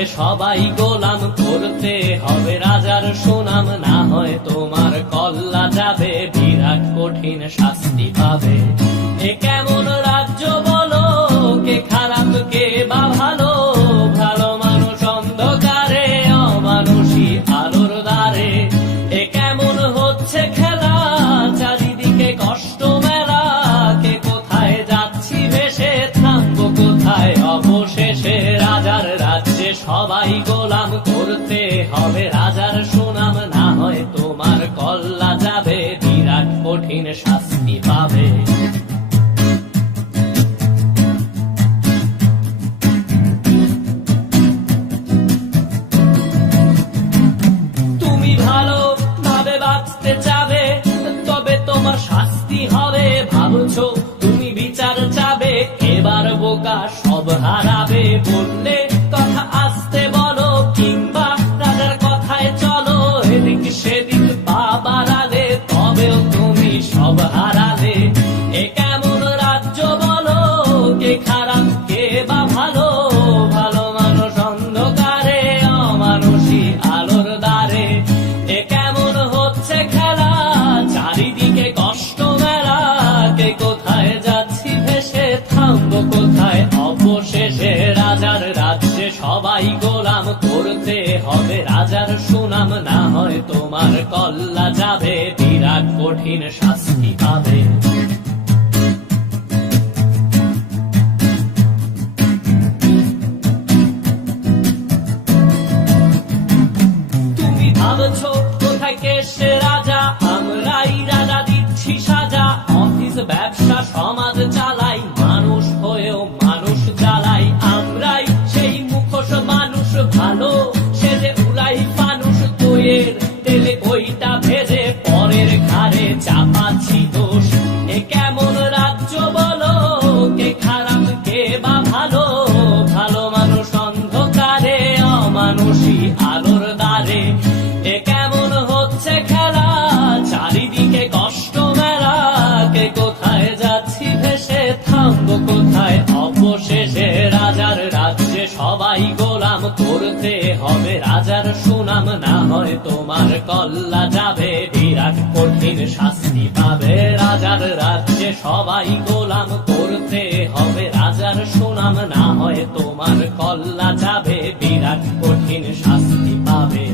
রাজ্যে সবাই গোলাম, করতে হবে রাজার সুনাম, না হয় তোমার কল্লা যাবে, বিরাট কঠিন শাস্তি পাবে। এ কেমন রাজ্য বলো, কে খারাপ কে বা ভালো, ভালো মানুষ অন্ধকারে, অমানুষী আলোর দ্বারে। এ কেমন হচ্ছে খেলা, চারিদিকে কষ্ট মেলা, কে কোথায় যাচ্ছি ভেসে, থামবো কোথায় অবশেষে। রাজার রাজ্যে সবাই গোলাম, করতে হবে রাজার সুনাম, না হয় তোমার কল্লা যাবে, বিরাট কঠিন শাস্তি পাবে। তুমি ভালো ভাবে বাঁচতে চাবে, তবে তোমার শাস্তি হবে। ভাবছো তুমি বিচার চাবে, এবার বোকা সব হারাবে। বললে কথা আসতে বলো, কিংবা রাজার কথায় চলো, এদিক সেদিক পা বাড়ালে, তবেও তুমি সব হারালে। এ কেমন রাজ্য বলো, কে খারাপ কে বা ভালো, ভালো মানুষ অন্ধকারে, অমানুষী আলোর দ্বারে। এ কেমন হচ্ছে খেলা, চারিদিকে কষ্ট মেলা, কে কোথায় যাচ্ছি ভেসে, থামবো কোথায় অবশেষে। রাজার রাজ্যে সবাই গোলাম, করতে হবে রাজার সুনাম, না হয় তোমার কল্লা যাবে, বিরাট কঠিন শাস্তি পাবে। তুমি ভাবছো কোথায় কে সে রাজা, আমরাই রাজা দিচ্ছি সাজা। অফিস ব্যবসা সমাজ চালাই, মানুষ হয়েও মানুষ জ্বালাই। আমরাই সেই মুখোশ মানুষ ভালো, সে যে উড়াই মানুষ দইয়ের তেলে, ওইটা ভেজে পরের ঘাড়ে চাপাচ্ছি দোষ। এ কেমন রাজ্য বলো, কে খারাপ কে বা ভালো, ভালো মানুষ অন্ধকারে, অমানুষী আলোর দ্বারে। এ কেমন হচ্ছে খেলা, চারিদিকে কষ্ট মেলা, কে কোথায় যাচ্ছি ভেসে, থামবো কোথায় অবশেষে। রাজার রাজ্যে সবাই গোলাম, করতে হবে রাজার সুনাম, না হয় তোমার কল্লা যাবে, বিরাট কঠিন শাস্তি পাবে। রাজার রাজ্যে সবাই গোলাম, করতে হবে রাজার সুনাম, না হয় তোমার কল্লা যাবে, বিরাট কঠিন শাস্তি পাবে।